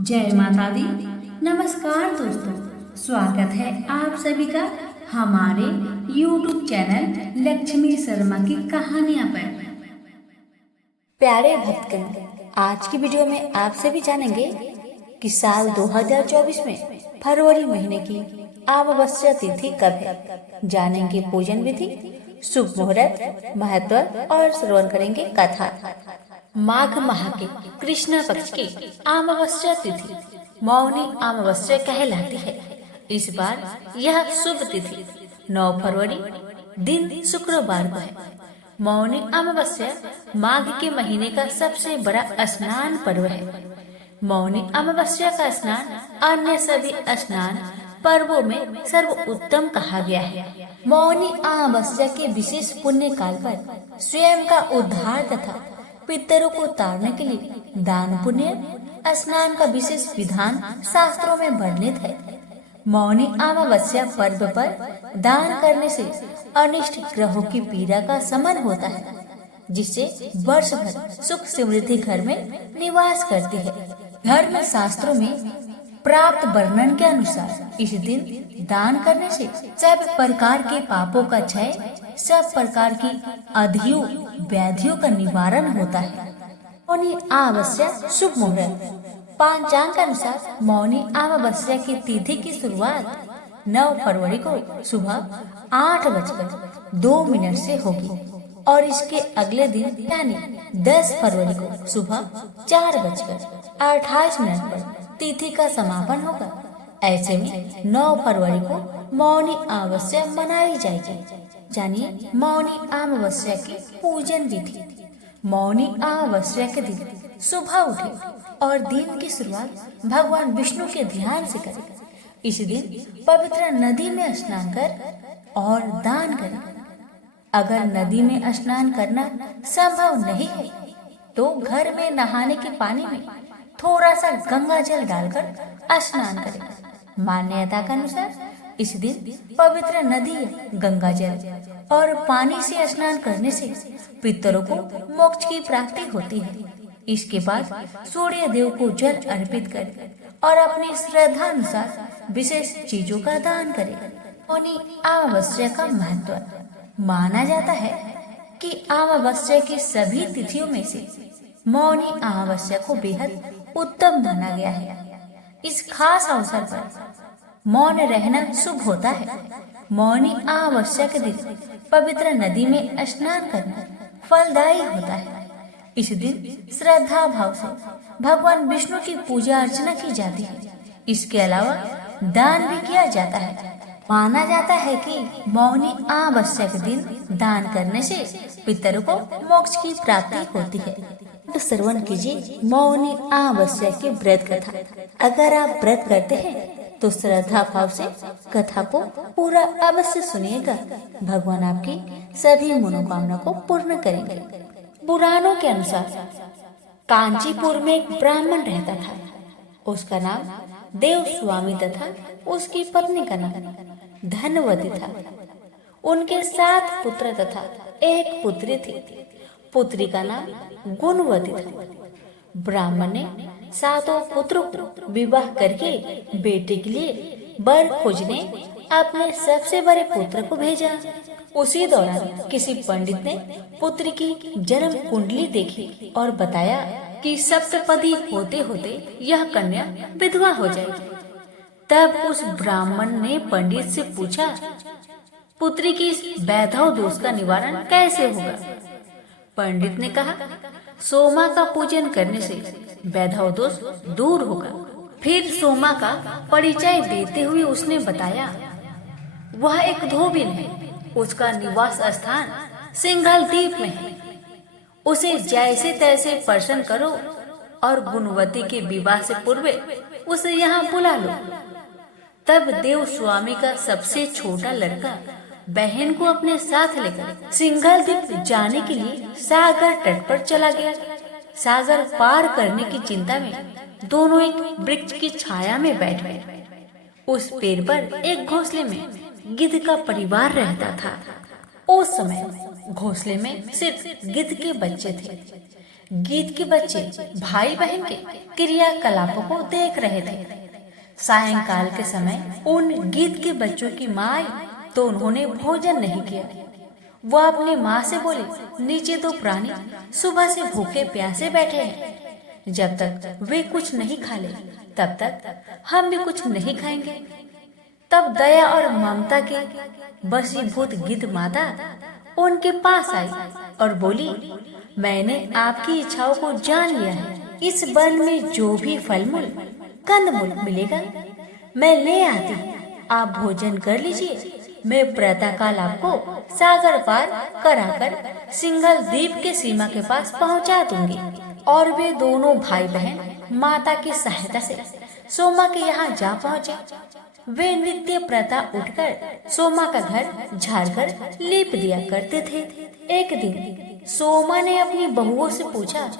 जय माता दी। नमस्कार दोस्तों, स्वागत है आप सभी का हमारे YouTube चैनल लक्ष्मी शर्मा की कहानियां पर। प्यारे भक्तगण, आज की वीडियो में आप सभी जानेंगे कि साल 2024 में फरवरी महीने की अमावस्या तिथि कब है। जानेंगे पूजन विधि, शुभ मुहूर्त, महत्व और श्रवण करेंगे कथा। माघ माह के कृष्ण पक्ष की अमावस्या तिथि मौनी अमावस्या कहलाती है। इस बार यह शुभ तिथि 9 फरवरी दिन शुक्रवार को है। मौनी अमावस्या माघ के महीने का सबसे बड़ा स्नान पर्व है। मौनी अमावस्या का स्नान अन्य सभी स्नान पर्वों में सर्वोत्तम कहा गया है। मौनी अमावस्या के विशेष पुण्य काल पर स्वयं का उद्धार तथा पितरों को तारने के लिए दान पुण्य स्नान का विशेष विधान शास्त्रों में वर्णित है। मौनी अमावस्या पर्व पर दान करने से अनिष्ट ग्रहों की पीड़ा का शमन होता है, जिससे वर्ष भर सुख समृद्धि घर में निवास करती है। धर्म शास्त्रों में प्राप्त वर्णन के अनुसार इस दिन दान करने से सब प्रकार के पापों का क्षय, सब प्रकार की अधियों व्याधियों का निवारण होता है। मौनी अमावस्या शुभ मुहूर्त। पंचांग के अनुसार मौनी अमावस्या की तिथि की शुरुआत 9 फरवरी को सुबह 8:02 से होगी और इसके अगले दिन यानी 10 फरवरी को सुबह 4:28 पर तिथि का समापन होगा। ऐसे में 9 फरवरी को मौनी अमावस्या मनाई जाएगी। जानिए मौनी अमावस्या की पूजन विधि। मौनी अमावस्या के दिन सुबह उठे और दिन की शुरुआत भगवान विष्णु के ध्यान से करें। इस दिन पवित्र नदी में स्नान कर और दान करें। अगर नदी में स्नान करना संभव नहीं है तो घर में नहाने के पानी में थोड़ा सा गंगा जल डालकर स्नान करें। मान्यता के अनुसार इस दिन पवित्र नदी गंगा जल और पानी से स्नान करने से पितरों को मोक्ष की प्राप्ति होती है। इसके बाद सूर्य देव को जल अर्पित करें और अपनी श्रद्धा अनुसार विशेष चीजों का दान करें। मौनी अमावस्या का महत्व। माना जाता है कि अमावस्या की सभी तिथियों में से मौनी अमावस्या को बेहद उत्तम माना गया है। इस खास अवसर पर मौन रहना शुभ होता है। मौनी अमावस्या के दिन पवित्र नदी में स्नान करना फलदायी होता है। इस दिन श्रद्धा भाव से भगवान विष्णु की पूजा अर्चना की जाती है। इसके अलावा दान भी किया जाता है। माना जाता है कि मौनी अमावस्या के दिन दान करने से पितरों को मोक्ष की प्राप्ति होती है। तो श्रवण कीजिए मौनी अमावस्या की व्रत कथा। अगर आप व्रत करते हैं तो श्रद्धा भाव से कथा को पूरा अवश्य सुनिएगा। भगवान आपकी सभी मनोकामना को पूर्ण करेंगे। पुराणों के अनुसार कांचीपुर में एक ब्राह्मण रहता था। उसका नाम देव स्वामी तथा उसकी पत्नी का नाम धनवती था। उनके 7 पुत्र तथा एक पुत्री थी। पुत्री का नाम गुणवती था। ब्राह्मण ने 7 पुत्रों को विवाह करके बेटे के लिए वर खोजने अपने सबसे बड़े पुत्र को भेजा। उसी दौरान किसी पंडित ने पुत्र की जन्म कुंडली देखी और बताया कि सप्तपदी होते होते यह कन्या विधवा हो जाएगी। तब उस ब्राह्मण ने पंडित से पूछा, पुत्री की वैधव दोष का निवारण कैसे होगा? पंडित ने कहा, सोमा का पूजन करने से वैधव दोष दूर होगा। फिर सोमा का परिचय देते हुए उसने बताया, वह एक धोबिन है। उसका निवास स्थान सिंघल द्वीप में है। उसे जैसे तैसे प्रसन्न करो और गुणवती के विवाह से पूर्व उसे यहाँ बुला लो। तब देव स्वामी का सबसे छोटा लड़का बहन को अपने साथ लेकर सिंघल द्वीप जाने के लिए सागर तट पर चला गया। सागर पार करने की चिंता में दोनों एक वृक्ष की छाया में बैठ गए। उस पेड़ पर एक घोंसले में गिद्ध का परिवार रहता था। उस समय घोंसले में सिर्फ गिद्ध के बच्चे थे। गीत के बच्चे भाई बहन के क्रियाकलापों को देख रहे थे। सायंकाल के समय उन गीत के बच्चों की माँ आई तो उन्होंने भोजन नहीं किया। वह अपनी माँ से बोले, नीचे दो प्राणी सुबह से भूखे प्यासे बैठे हैं, जब तक वे कुछ नहीं खा ले तब तक हम भी कुछ नहीं खाएंगे। तब दया और ममता के बसीभूत गिद्ध माता उनके पास आई और बोली, मैंने आपकी इच्छाओं को जान लिया है। इस वन में जो भी फलमूल कंदमूल मिलेगा मैं ले आती हूँ, आप भोजन कर लीजिए। मैं प्रातःकाल आपको सागर पार कराकर सिंघल द्वीप के सीमा के पास पहुँचा दूंगी। और वे दोनों भाई बहन माता की सहायता से सोमा के यहाँ जा पहुँचे। वे नित्य प्रातः उठकर सोमा का घर झाड़कर लीप दिया करते थे। एक दिन सोमा ने अपनी बहुओं से पूछा,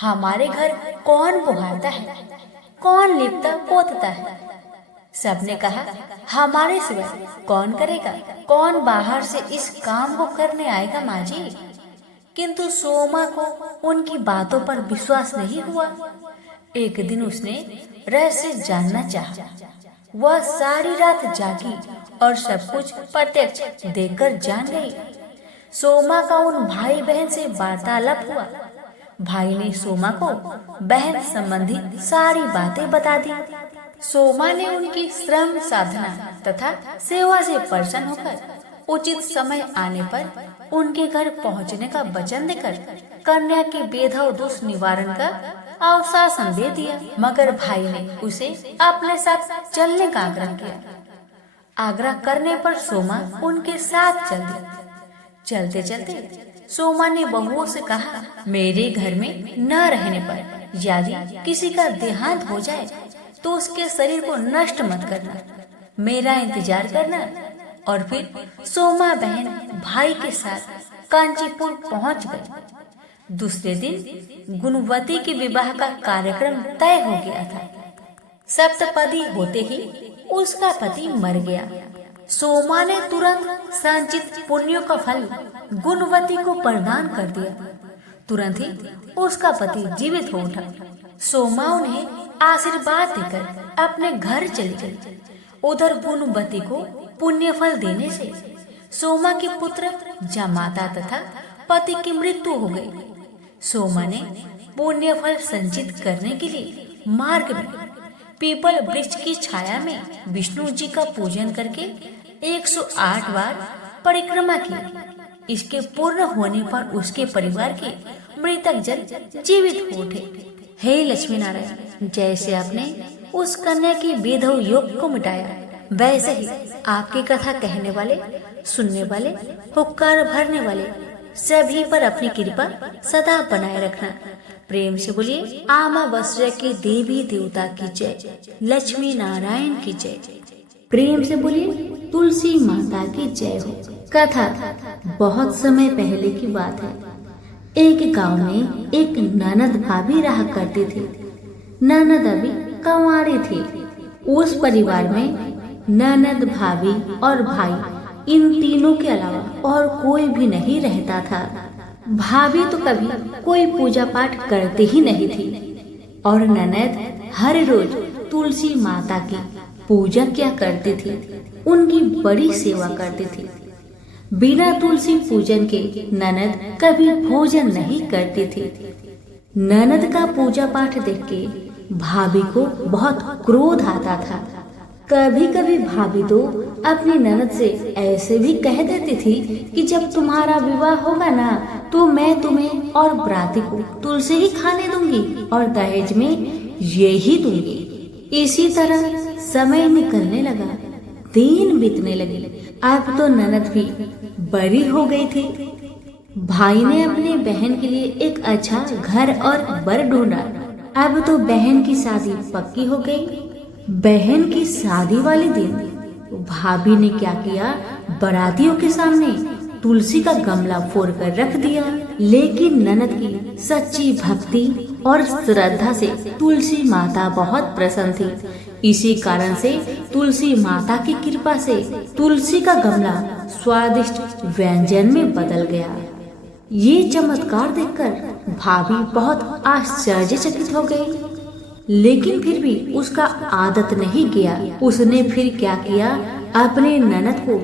हमारे घर कौन बुहारता है, कौन लिपता पोतता है? सबने कहा, हमारे सिवाय कौन करेगा, कौन बाहर से इस काम को करने आएगा माँ जी। किंतु सोमा को उनकी बातों पर विश्वास नहीं हुआ। एक दिन उसने रहस्य जानना चाहा। वह सारी रात जागी और सब कुछ प्रत्यक्ष देखकर जान गई। सोमा का उन भाई बहन से वार्तालाप हुआ। भाई ने सोमा को बहन संबंधी सारी बातें बता दी। सोमा ने उनकी श्रम साधना तथा सेवा से प्रसन्न होकर उचित समय आने पर उनके घर पहुंचने का वचन देकर कन्या के बेधव दोष निवारण का आश्वासन दे दिया। मगर भाई ने उसे अपने साथ चलने का आग्रह किया। आग्रह करने पर सोमा उनके साथ चल दी। चलते चलते सोमा ने बहुओं से कहा, मेरे घर में न रहने पर यदि किसी का देहांत हो जाए तो उसके शरीर को नष्ट मत करना, मेरा इंतजार करना। और फिर सोमा बहन भाई के साथ कांचीपुर पहुंच गई। दूसरे दिन गुणवती के विवाह का कार्यक्रम तय हो गया था। सप्तपदी होते ही उसका पति मर गया। सोमा ने तुरंत संचित पुण्यों का फल गुणवती को प्रदान कर दिया। तुरंत ही उसका पति जीवित हो उठा। सोमा उन्हें आशीर्वाद देकर अपने घर चली गई। उधर गुणवती को पुण्य फल देने से सोमा के पुत्र जामाता तथा पति की मृत्यु हो गई। सोमा ने पुण्य फल संचित करने के लिए मार्ग में पीपल वृक्ष की छाया में विष्णु जी का पूजन करके 108 बार परिक्रमा की। इसके पूर्ण होने पर उसके परिवार के मृतक जन जीवित हो उठे। हे लक्ष्मी नारायण, जैसे आपने उस कन्या की बेधव योग को मिटाया, वैसे ही आपकी कथा कहने वाले, सुनने वाले, हुक्कार भरने वाले सभी पर अपनी कृपा सदा बनाए रखना। प्रेम से बोलिए अमावस्या की देवी देवता की जय, लक्ष्मी नारायण की जय। प्रेम से बोलिए तुलसी माता की जय हो। कथा बहुत समय पहले की बात है। एक गांव में एक ननद भाभी रहा करती थी। ननद अभी कंवारी थी। उस परिवार में ननद, भाभी और भाई, इन तीनों के अलावा और कोई भी नहीं रहता था। भाभी तो कभी कोई पूजा पाठ करते ही नहीं थी और ननद हर रोज तुलसी माता की पूजा किया करती थी, उनकी बड़ी सेवा करती थी। बिना तुलसी पूजन के ननद कभी भोजन नहीं करती थी। ननद का पूजा पाठ देख के भाभी को बहुत क्रोध आता था। कभी कभी भाभी तो अपनी ननद से ऐसे भी कह देती थी कि जब तुम्हारा विवाह होगा ना तो मैं तुम्हें और बराती को तुलसी ही खाने दूंगी और दहेज में ये ही दूंगी। इसी तरह समय निकलने लगा, दिन बीतने लगे। अब तो ननद भी बड़ी हो गई थी। भाई ने अपने बहन के लिए एक अच्छा घर और बर ढूंढा। अब तो बहन की शादी पक्की हो गई। बहन की शादी वाले दिन भाभी ने क्या किया, बारातियों के सामने तुलसी का गमला फोड़ कर रख दिया। लेकिन ननद की सच्ची भक्ति और श्रद्धा से तुलसी माता बहुत प्रसन्न थी। इसी कारण से तुलसी माता की कृपा से तुलसी का गमला स्वादिष्ट व्यंजन में बदल गया। ये चमत्कार देखकर भाभी बहुत आश्चर्यचकित हो गई, लेकिन फिर भी उसका आदत नहीं गया। उसने फिर क्या किया, अपने ननद को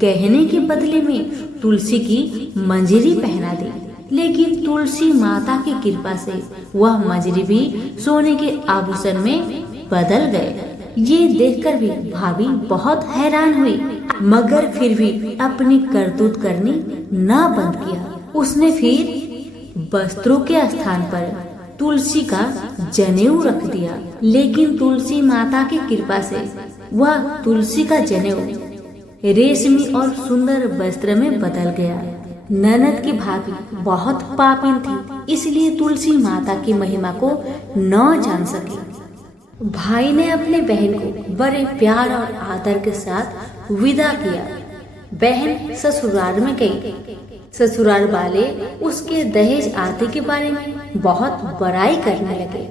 गहने के बदले में तुलसी की मंजरी पहना दी। लेकिन तुलसी माता की कृपा से वह मंजरी भी सोने के आभूषण में बदल गए। ये देखकर भी भाभी बहुत हैरान हुई, मगर फिर भी अपनी करतूत करनी न बंद किया। उसने फिर वस्त्रों के स्थान पर तुलसी का जनेऊ रख दिया। लेकिन तुलसी माता की कृपा से वह तुलसी का जनेऊ रेशमी और सुंदर वस्त्र में बदल गया। ननद की भाभी बहुत पापिन थी, इसलिए तुलसी माता की महिमा को न जान सकी। भाई ने अपने बहन को बड़े प्यार और आदर के साथ विदा किया। बहन ससुराल में गई। ससुराल वाले उसके दहेज आदि के बारे में बहुत बड़ाई करने लगे।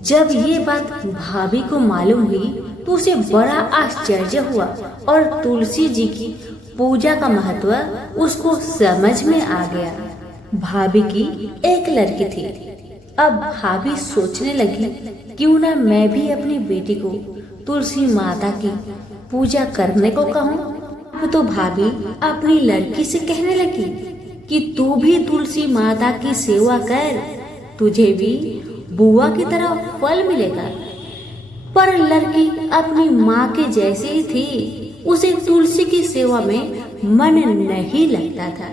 जब ये बात भाभी को मालूम हुई तो उसे बड़ा आश्चर्य हुआ और तुलसी जी की पूजा का महत्व उसको समझ में आ गया। भाभी की एक लड़की थी। अब भाभी सोचने लगी, क्यों ना मैं भी अपनी बेटी को तुलसी माता की पूजा करने को कहूँ। अब तो भाभी अपनी लड़की से कहने लगी कि तू भी तुलसी माता की सेवा कर, तुझे भी बुआ की तरह फल मिलेगा। पर लड़की अपनी माँ के जैसी ही थी, उसे तुलसी की सेवा में मन नहीं लगता था।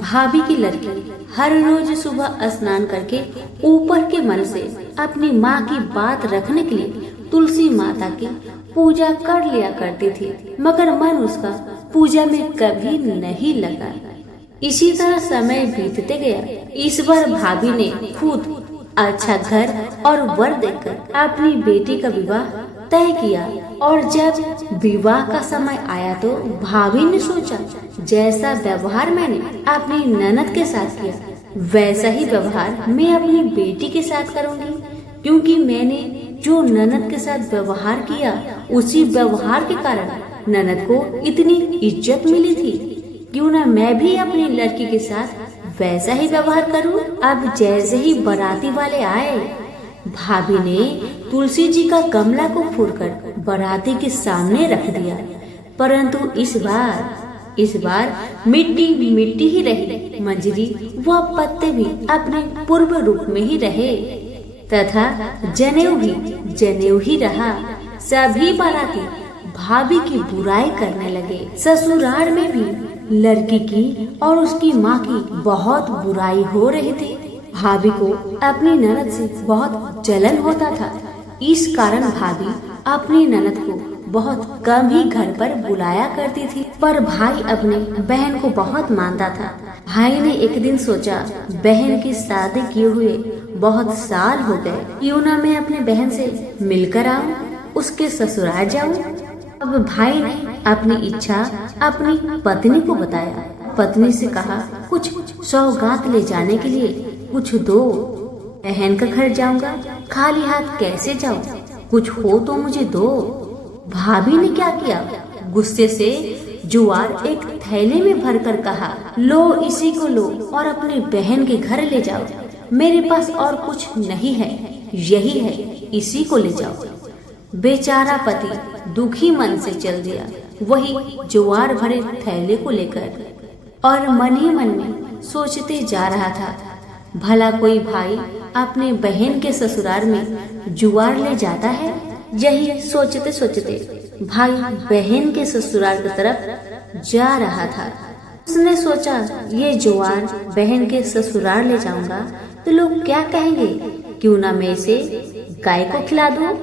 भाभी की लड़की हर रोज सुबह स्नान करके ऊपर के मन से अपनी माँ की बात रखने के लिए तुलसी माता की पूजा कर लिया करती थी, मगर मन उसका पूजा में कभी नहीं लगा। इसी तरह समय बीतते गया। इस बार भाभी ने खुद अच्छा घर और वर देकर अपनी बेटी का विवाह तय किया। और जब विवाह का समय आया तो भाभी ने सोचा, जैसा व्यवहार मैंने अपनी ननद के साथ किया वैसा ही व्यवहार मैं अपनी बेटी के साथ करूंगी, क्योंकि मैंने जो ननद के साथ व्यवहार किया उसी व्यवहार के कारण ननद को इतनी इज्जत मिली थी। क्यों ना मैं भी अपनी लड़की के साथ वैसा ही व्यवहार करूं। अब जैसे ही बाराती वाले आए, भाभी ने तुलसी जी का गमला को फोड़कर बाराती के सामने रख दिया, परंतु इस बार मिट्टी मिट्टी ही रही। मंजरी व पत्ते भी अपने पूर्व रूप में ही रहे तथा जनेऊ ही रहा। सभी बाराती भाभी की बुराई करने लगे। ससुराल में भी लड़की की और उसकी माँ की बहुत बुराई हो रही थी। भाभी को अपनी ननद से बहुत जलन होता था। इस कारण भाभी अपनी ननद को बहुत कम ही घर पर बुलाया करती थी। पर भाई अपने बहन को बहुत मानता था। भाई ने एक दिन सोचा, बहन की शादी किए हुए बहुत साल हो गए, क्यों ना मैं अपने बहन से मिलकर आऊं, उसके ससुराल जाऊं। अब भाई ने अपनी इच्छा अपनी पत्नी को बताया। पत्नी से कहा, कुछ सौगात ले जाने के लिए कुछ दो। बहन का घर जाऊंगा, खाली हाथ कैसे जाऊं, कुछ हो तो मुझे दो। भाभी ने क्या किया, गुस्से से ज्वार एक थैले में भरकर कहा, लो इसी को लो और अपनी बहन के घर ले जाओ। मेरे पास और कुछ नहीं है, यही है, इसी को ले जाओ। बेचारा पति दुखी मन से चल दिया, वही ज्वार भरे थैले को लेकर, और मन ही मन में सोचते जा रहा था, भला कोई भाई अपने बहन के ससुराल में ज्वार ले जाता है। यही सोचते सोचते भाई बहन के ससुराल की तरफ जा रहा था। उसने सोचा, ये ज्वार बहन के ससुराल ले जाऊंगा तो लोग क्या कहेंगे, क्यों ना मैं इसे गाय को खिला दूं।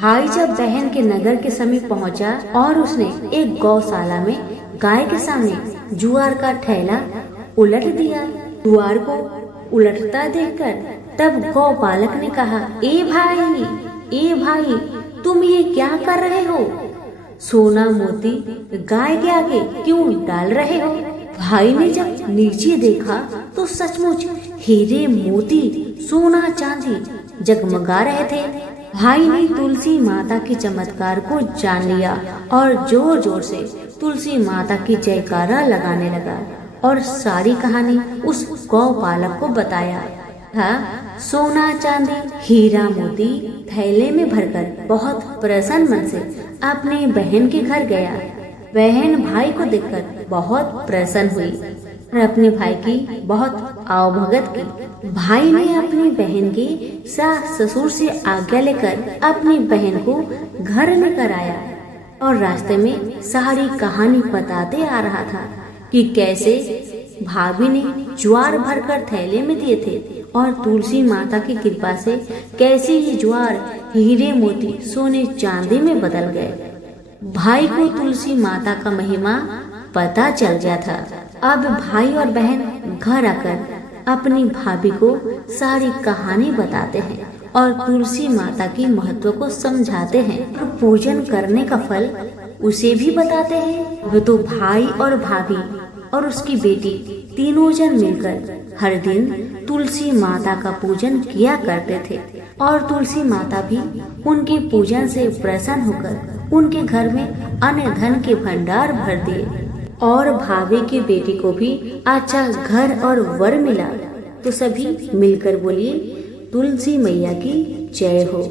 भाई जब बहन के नगर के समीप पहुंचा और उसने एक गौशाला में गाय के सामने ज्वार का थैला उलट दिया। ज्वार को उलटता देखकर तब गौपालक ने कहा, ए भाई तुम ये क्या कर रहे हो, सोना मोती गाय के आगे क्यों डाल रहे हो। भाई ने जब नीचे देखा तो सचमुच हीरे मोती सोना चांदी जगमगा रहे थे। भाई ने तुलसी माता के चमत्कार को जान लिया और जोर जोर से तुलसी माता की जयकारा लगाने लगा और सारी कहानी उस गौपालक को बताया। था सोना चांदी हीरा मोती थैले में भरकर बहुत प्रसन्न मन से अपने बहन के घर गया। बहन भाई को देखकर बहुत प्रसन्न हुई और अपने भाई की बहुत आवभगत की। भाई ने अपनी बहन के सास ससुर से आज्ञा लेकर अपनी बहन को घर लेकर आया और रास्ते में सारी कहानी बताते आ रहा था कि कैसे भाभी ने ज्वार भरकर थैले में दिए थे और तुलसी माता की कृपा से कैसे ये ज्वार हीरे मोती सोने चांदी में बदल गए। भाई को तुलसी माता का महिमा पता चल गया था। अब भाई और बहन घर आकर अपनी भाभी को सारी कहानी बताते हैं और तुलसी माता की महत्व को समझाते हैं और पूजन करने का फल उसे भी बताते हैं। वो तो भाई और भाभी और उसकी बेटी तीनों जन मिलकर हर दिन तुलसी माता का पूजन किया करते थे और तुलसी माता भी उनके पूजन से प्रसन्न होकर उनके घर में अन्न धन के भंडार भर दिए और भाभी की बेटी को भी अच्छा घर और वर मिला। तो सभी मिलकर बोलिए तुलसी मैया की जय हो।